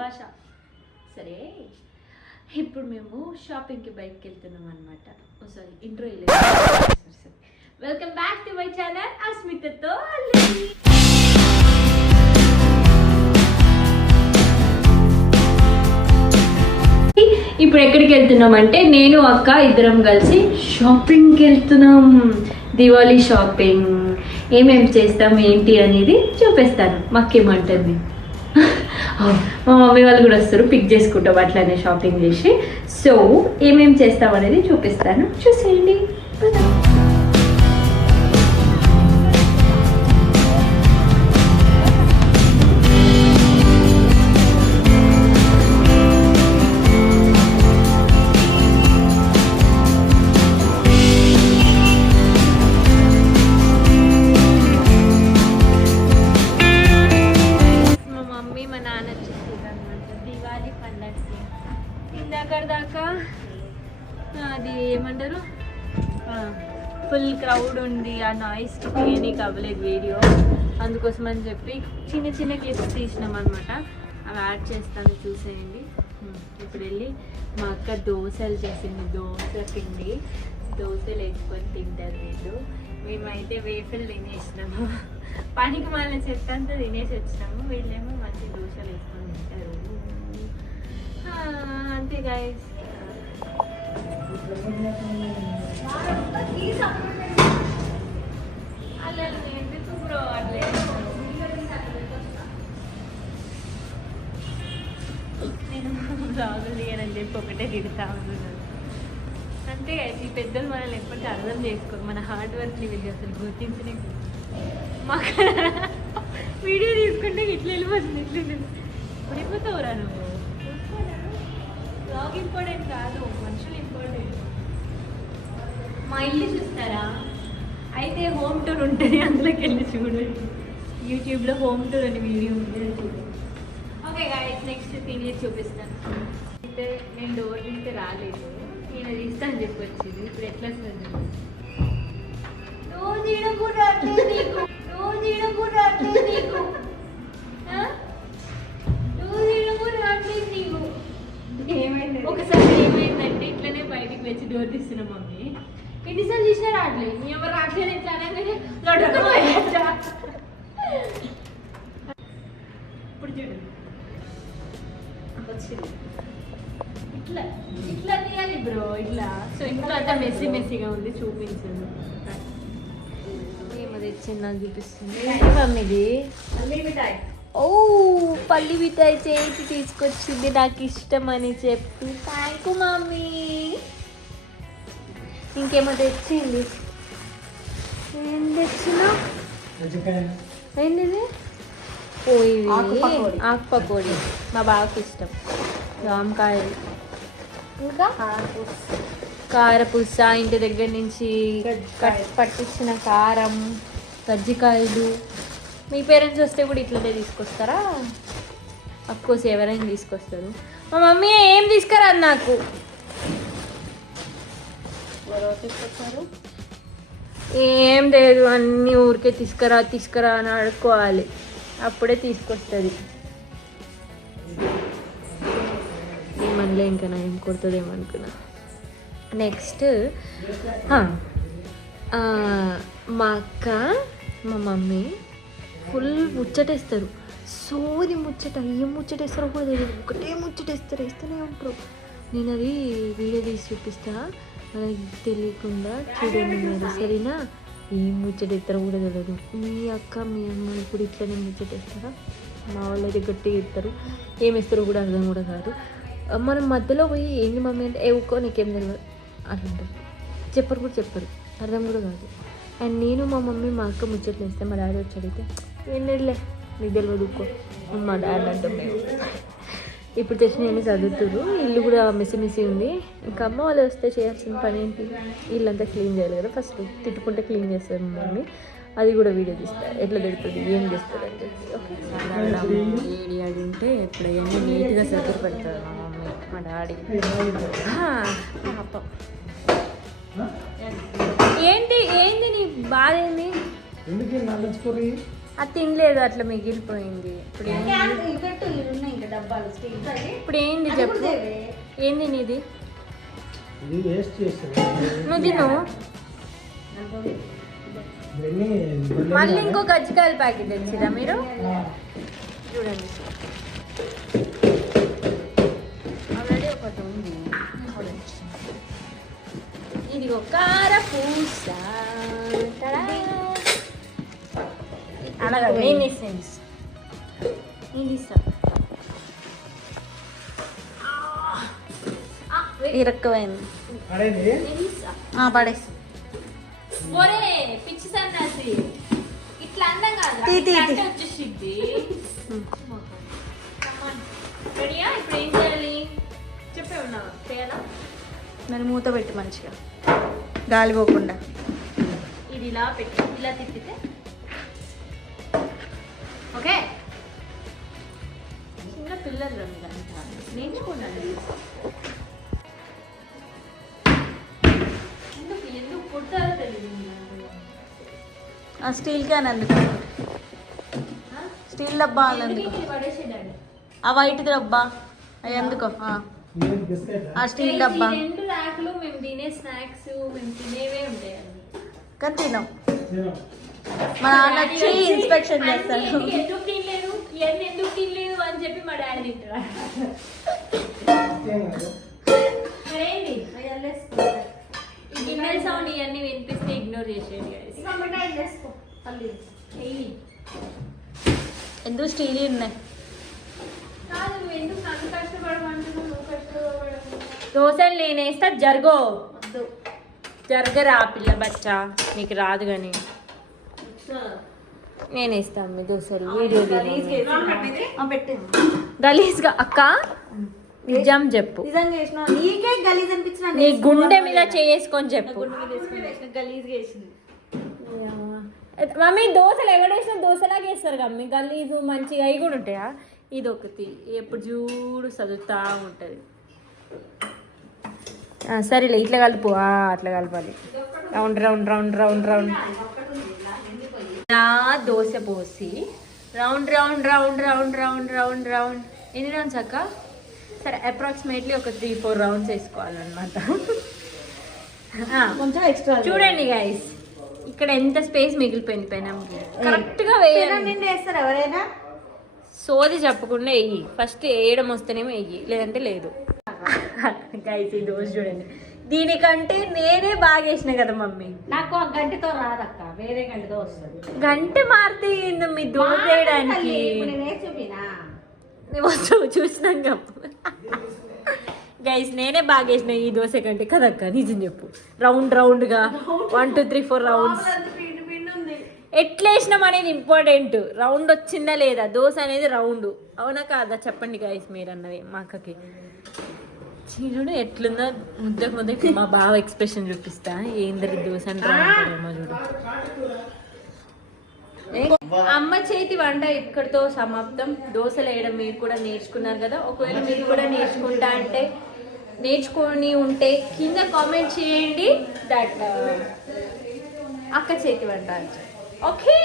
భాష. సరే ఇప్పుడు మేము షాపింగ్కి బయటకు వెళ్తున్నాం అనమాట sorry intro welcome back to my channel అస్మితతో ఇప్పుడు ఎక్కడికి వెళ్తున్నాం అంటే నేను అక్క ఇద్దరం కలిసి షాపింగ్కి వెళ్తున్నాం. దివాళీ షాపింగ్. ఏమేమి చేస్తాం ఏంటి అనేది చూపిస్తాను. మాకేమంటుంది మా మమ్మీ వాళ్ళు కూడా వస్తారు పిక్ చేసుకుంటాం అట్లానే షాపింగ్ చేసి. సో ఏమేమి చేస్తాం అనేది చూపిస్తాను. చూసేయండి. ఫుల్ క్రౌడ్ ఉంది ఆ నాయిస్ తీయనీకి అవ్వలేదు వీడియో అందుకోసం అని చెప్పి చిన్న చిన్న క్లిప్స్ తీసినాం అనమాట అవి యాడ్ చేస్తాను చూసేయండి. ఇప్పుడు వెళ్ళి మా అక్క దోశలు చేసింది దోశ పిండి. దోశలు వేసుకొని తింటారు వీళ్ళు. మేమైతే వేఫలు తినేసినాము. పనికి మళ్ళీ చెత్త అంతా తినేసి వచ్చినాము. వీళ్ళేమో మంచి దోశలు వేసుకొని తింటారు. అంతే గాయస్ తీయనని చెప్పి ఒకటే తిడతా ఉన్నాను. అంతే ఈ పెద్దలు మనల్ని ఎప్పటికీ అర్థం చేసుకోరు. మన హార్డ్ వర్క్ని వీళ్ళు అసలు గుర్తించనే మాకు వీడియో తీసుకుంటే ఇట్లా వెళ్ళిపోతుంది ఇట్లా. పడిపోతావురా నువ్వు? బ్లాగ్ ఇంపార్టెంట్ కాదు. మనుషులు మా ఇల్లు చూస్తారా? అయితే హోమ్ టూర్ ఉంటుంది అందులోకి వెళ్ళి చూడండి యూట్యూబ్లో హోమ్ టూర్ అని వీడియో ఉంది అది ఓకే గాయస్ నెక్స్ట్ తిని చూపిస్తాను. అయితే నేను డోర్ తీస్తే రాలేదు. నేను తీస్తా అని చెప్పి వచ్చింది. ఇప్పుడు ఎట్లా వస్తుంది రోజు కూడా నీకు. రోజు కూడా నీకు. ఒకసారి ఏమైందంటే ఇట్లనే బయటికి వచ్చి డోర్ తీస్తున్నా మమ్మీ. ఎన్నిసార్లు చూసినా రావట్లేదు. మీ ఎవరు రావట్లేదు ఇట్లా అనగానే. ఇప్పుడు చూడు. వచ్చింది. ఇట్లా ఇట్లా తీయాలి బ్రో ఇట్లా. సో ఇంట్లో అంతా మెస్సీ మెస్సీగా ఉంది ఏమో తెచ్చింది నాకు చూపిస్తుంది. మిఠాయి. ఓ పల్లి మిఠాయి చేసి తీసుకొచ్చింది నాకు ఇష్టం అని చెప్పి. Thank you mummy. ఇంకేమో తెచ్చింది. ఏం తెచ్చినా? ఏంటిది? ఇవి ఆకు పకోడీ. ఆకు పకోడీ. మా బావకి ఇష్టం. జామకాయలు. ఇంకా? కారపూస. ఇంటి దగ్గర నుంచి పట్టించిన కారం కజ్జికాయలు. మీ పేరెంట్స్ వస్తే కూడా ఇట్లనే తీసుకొస్తారా? అఫ్కోర్స్ ఎవరైనా తీసుకొస్తారు. మా మమ్మీ ఏం తీసుకురాదు నాకు. ఎవరో తీసుకొచ్చారు ఏం లేదు అన్నీ ఊరికే తీసుకురా తీసుకురా అని అడుక్కోవాలి. అప్పుడే తీసుకొస్తుంది. మనలే ఇంకా నా ఏం కొడుతుందేమో అనుకున్నా. నెక్స్ట్ మా అక్క మా మమ్మీ ఫుల్ ముచ్చటేస్తారు. సోది ముచ్చట ఏం ముచ్చటేస్తారో కూడా తెలియదు ఒకటే ముచ్చటేస్తారు. వేస్తూనే ఉంటారు. నేను అది వీడియో తీసి చూపిస్తా. మనకి తెలియకుండా చూడండి మీరు సరేనా? ఏం ముచ్చటెత్తారో కూడా తెలియదు మీ అక్క మీ అమ్మ ఇప్పుడు ఇట్లనే ముచ్చటేస్తారా మా వాళ్ళు అయితే గట్టిగా ఇస్తారు ఏం కూడా అర్థం కూడా కాదు. మనం మధ్యలో పోయి ఏంది మమ్మీ అంటే ఎవుకో నీకేం తెలియదు అట్లుంటారు చెప్పరు కూడా చెప్పరు. అర్థం కూడా కాదు. అండ్ నేను మా మమ్మీ మా అక్క ముచ్చట్లు వేస్తే మా డాడీ వచ్చి అడిగితే ఏం లేదులే నీకు తెలియదు మా డాడీ అంటే మేము. ఇప్పుడు తెచ్చిన ఏమి చదువుతురు ఇల్లు కూడా మెస్సి ఉంది. ఇంకా అమ్మ వాళ్ళు వస్తే చేయాల్సిన పని ఏంటి? ఇల్లంతా క్లీన్ చేయాలి కదా ఫస్ట్. తిట్టుకుంటే క్లీన్ చేస్తారు మమ్మీ అది కూడా వీడియో తీస్తారు ఎట్లా తిడుతుంది? ఏం చేస్తారు అని చెప్పి. ఓకే. ఏడి ఆడి ఉంటే ఇప్పుడు నీట్గా సర్దుకు పెడతారు మా మమ్మీ మా డాడీ. పాపం. ఏంటి? ఏంది నీ బాధ ఏంది ఎందుకు అది తినలేదు అట్లా మిగిలిపోయింది. ఇప్పుడు ఇప్పుడు ఏంది చెప్పు. ఏంది నీది? ఇది వేస్ట్ చేస్తుంది నువ్వు తిను. మళ్ళీ ఇంకో కజ్జికాయల ప్యాకెట్ తెచ్చిరా మీరు? చూడండి. ఆల్రెడీ ఒకటి ఉంది. ఇది ఒక తడా. అలాగా నేను ఇస్తాను నేను పడేసి ఒరే పిచ్చి సన్నాసి. ఇట్లా అందం రెడీయా ఇప్పుడు ఏం చేయాలి? చెప్పే ఉన్నా. చేయాలా? మరి మూత పెట్టి మంచిగా. గాలి పోకుండా. ఇది ఇలా పెట్టి. ఇలా తిప్పితే ఓకే. చిన్న పిల్లలు మీరంతా నేర్చుకోండి ఎందుకు ఎందుకు పుట్టారో తెలియదు స్టీల్ క్యాన్ అందుకు. ఆ? స్టీల్ డబ్బా ఆ వైట్ డబ్బా అవి ఎందుకో ఆ. స్టీల్ డబ్బా. రెండు ర్యాకులు మేము తినే స్నాక్స్ మేము తినేవే ఉంటాయి. కానీ తినం మా నాన్న వచ్చి ఇన్స్పెక్షన్ చేస్తాడు. ఎందుకు తినలేదు? ఇవన్నీ ఎందుకు తినలేదు అని చెప్పి మా డాడీ తింటాడు. సౌండ్ ఇవన్నీ వినిపిస్తే ఇగ్నోర్. ఎయ్యి. ఎందుకు స్టీల్ ఉన్నాయి? దోశలు నేనేస్తా జరగో. జరగరా పిల్ల బచ్చా? నీకు రాదు కానీ నేను ఇస్తాను మీ దోశలు వీడియో గలీజ్గా అక్క నిజం చెప్పు. నిజంగా వేసిన నీకే గలీజ్ అనిపించిన నీ గుండె మీద చేసుకొని చెప్పు. గలీజ్ మమ్మీ దోశలు ఎవడేసిన దోశలాగా వేస్తారు మమ్మీ. గలీజు మంచిగా అవి కూడా ఉంటాయా? ఇది ఒకటి ఎప్పుడు చూడు చదువుతా ఉంటుంది. సరేలే ఇట్లా కలుపు. అట్లా కలపాలి. Round round round round round. నా దోశ పోసి round round round round round round round. ఎన్ని రౌండ్స్ అక్క? సరే అప్రాక్సిమేట్లీ ఒక త్రీ ఫోర్ రౌండ్స్ వేసుకోవాలన్నమాట. కొంచెం ఎక్స్ట్రా చూడండి గైస్ ఇక్కడ ఎంత స్పేస్ మిగిలిపోయింది పెనంకి కరెక్ట్గా వేయాలి. వేస్తారు ఎవరైనా? సోది చెప్పకుండా వెయ్యి ఫస్ట్ వేయడం వస్తేనేమో వెయ్యి లేదంటే లేదు. గైస్ ఈ దోశ చూడండి. దీనికంటే నేనే బాగా వేసిన కదా మమ్మీ. నాకు గంటితో రాదక్క వేరే గంటితో వస్తుంది. గంట మారితే ఏందో మీ దోశ వేయడానికి ఇప్పుడు నేను వేసి చూపినా? నేను వస్తూ చూసినాక గైస్ నేనే బాగా వేసిన ఈ దోశ కంటే. కదక్క నిజం చెప్పు. Round round. గా one two three four rounds ఎట్లా వేసినాం అనేది ఇంపార్టెంట్ రౌండ్ వచ్చిందా లేదా? దోశ అనేది రౌండ్. అవునా కాదా? చెప్పండి గాయస్ మీరు అన్నది మా అక్కకి. చూడు ఎట్లుందో ముద్దకు ముద్దకి మా బావ ఎక్స్ప్రెషన్ చూపిస్తా. ఏందరి దోశ అంటారేమో చూడు. అమ్మ చేతి వంట ఇక్కడితో సమాప్తం? దోశలు వేయడం మీరు కూడా నేర్చుకున్నారు కదా? ఒకవేళ మీరు కూడా నేర్చుకుంటా అంటే నేర్చుకొని ఉంటే కింద కామెంట్ చేయండి. దట్ అక్క చేతి వంట అని ఓకే!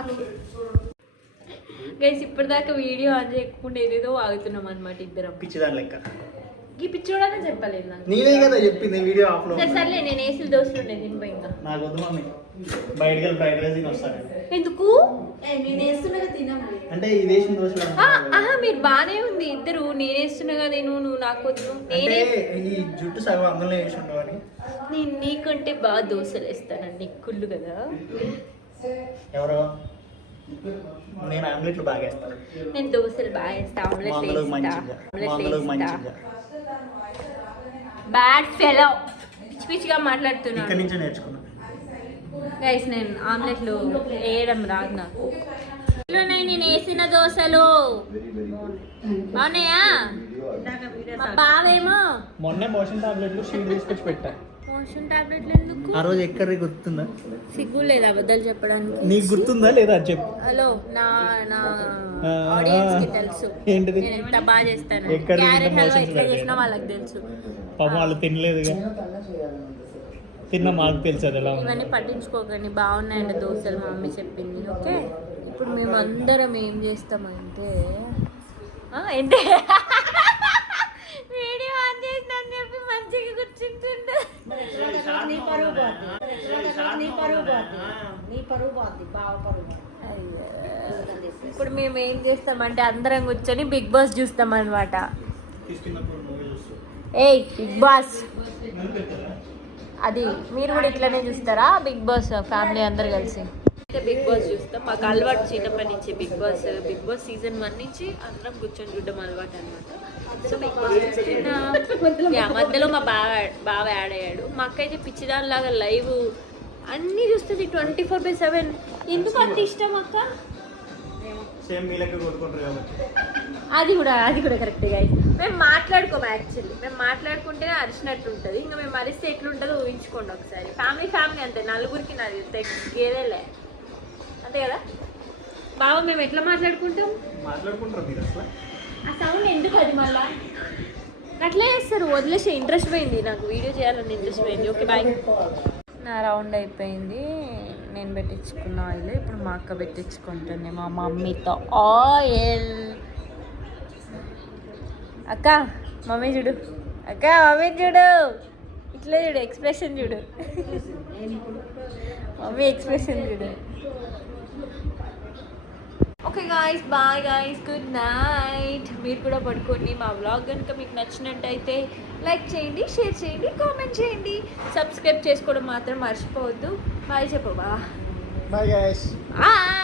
ఓకే. గైస్ ఇప్పటిదాకా వీడియో ఆన్ చేయకుండా ఏదేదో ఆగుతున్నాం అనమాట ఇద్దరం. పిచ్చిదాని లెక్క ఈ పిచ్చోడనే చెప్పలేదు నాకు. నేనే కదా చెప్పింది వీడియో ఆఫ్లో. సరే సర్లే నేను వేసిన దోశలు ఉండే తినిపోయి ఇంకా. నాకు వద్దు మమ్మీ. బయటకి వెళ్ళి ఫ్రైడ్ రైస్ తిని వస్తాను ఎందుకు నేను అంటే ఈ దేశం దోశలు? ఆ, ఆహా మీరు బానే ఉంది. ఇద్దరు నేనేస్తున్నా కదా నువ్వు నువ్వు నాకు వద్దు. నేనే ఈ జుట్టు సగం అందులో వేసి నేను నీకంటే బాగా దోశలు వేస్తానండి కుళ్ళు కదా. ఎవరో? నేను ఆమ్లెట్లు బాగా వేస్తాను. నేను దోశలు బాగా వేస్తా ఆమ్లెట్ మందులోకి వేస్తా బ్యాడ్ ఫెలో పిచ్చి పిచ్చిగా మాట్లాడుతున్నాను ఇక్కడి నుంచే నేర్చుకున్నా. గైస్ నేను ఆమ్లెట్లు వేయడం రాదు నాకు. నేను వేసిన దోశలు. బాగున్నాయా? బావేమో మొన్నే మోషన్ టాబ్లెట్లు షీట్ తీసుకొచ్చి పెట్టా. మోషన్ టాబ్లెట్లు ఎందుకు? ఆ రోజు ఎక్కడ గుర్తుందా? సిగ్గు లేదు అబద్ధాలు చెప్పడానికి. నీకు గుర్తుందా లేదా? చెప్పు. హలో నా నా ఆడియన్స్కి తెలుసు? నేను ఎంత బాగా చేస్తాను. క్యారెట్ హల్వా ఎట్లా చేసినా వాళ్ళకి తెలుసు. పాపం వాళ్ళు తినలేదుగా. తిన్న మాకు తెలుసు అది ఎలా ఇవన్నీ పట్టించుకోకండి బాగున్నాయండి దోశలు మా మమ్మీ చెప్పింది ఓకే? ఇప్పుడు మేము అందరం ఏం చేస్తామంటే ఆ, ఏంటి? వీడియో ఆన్ చేసిన చెప్పి మంచిగా కూర్చుంటుండే. నీ పరువు పోద్ది. నీ పరువు పోద్ది. నీ పరువు పోద్ది. బావ పరువు. ఇప్పుడు మేము ఏం చేస్తామంటే అందరం కూర్చొని బిగ్ బాస్ చూస్తాం అనమాట ఏయ్ బిగ్ బాస్. అది మీరు కూడా ఇట్లనే చూస్తారా? బిగ్ బాస్ ఫ్యామిలీ అందరు కలిసి. అయితే బిగ్ బాస్ చూస్తాం. మాకు అలవాటు చిన్నప్పటి నుంచి Bigg Boss Bigg Boss season one నుంచి అందరం కూర్చొని చూడడం అలవాటు అనమాట సో బిగ్ బాస్ చూస్తున్నా. మధ్యలో మా బావ బావ యాడ్ అయ్యాడు. మా అక్క అయితే పిచ్చిదానిలాగా లైవ్ అన్నీ చూస్తుంది ట్వంటీ ఫోర్ బై సెవెన్. ఎందుకు అంత ఇష్టం అక్క? అది కూడా అది కూడా కరెక్ట్ గైస్ మేము మాట్లాడుకోము యాక్చువల్లీ మేము మాట్లాడుకుంటేనే అరిచినట్టు ఉంటుంది. ఇంకా మేము అరిస్తే ఎట్లుంటుందో ఊహించుకోండి ఒకసారి. ఫ్యామిలీ ఫ్యామిలీ అంతే. నలుగురికి నాది గేదేలే. అంతే కదా? బావ మేము ఎట్లా మాట్లాడుకుంటాం? మాట్లాడుకుంటారు మీరు అసలు. ఆ సౌండ్ ఎందుకు అది మళ్ళా? అట్లా చేస్తారు. వదిలేసే. ఇంట్రెస్ట్ పోయింది. నాకు వీడియో చేయాలని ఇంట్రెస్ట్ పోయింది. ఓకే బాయ్ నా రౌండ్ అయిపోయింది. నేను పెట్టించుకున్న ఆయిల్ ఇప్పుడు మా అక్క పెట్టించుకుంటుంది. మా మమ్మీతో ఆయిల్ అక్క మమ్మీ చూడు. అక్క మమ్మీ చూడు. ఇట్లా చూడు ఎక్స్ప్రెషన్ చూడు. మమ్మీ ఎక్స్ప్రెషన్ చూడు. Okay guys bye guys good night మీరు కూడా పడుకోండి. మా వ్లాగ్ కనుక మీకు నచ్చినట్టయితే లైక్ చేయండి షేర్ చేయండి కామెంట్ చేయండి. సబ్స్క్రైబ్ చేసుకోవడం మాత్రం మర్చిపోవద్దు. బాయ్ చెప్పు బా. Bye guys bye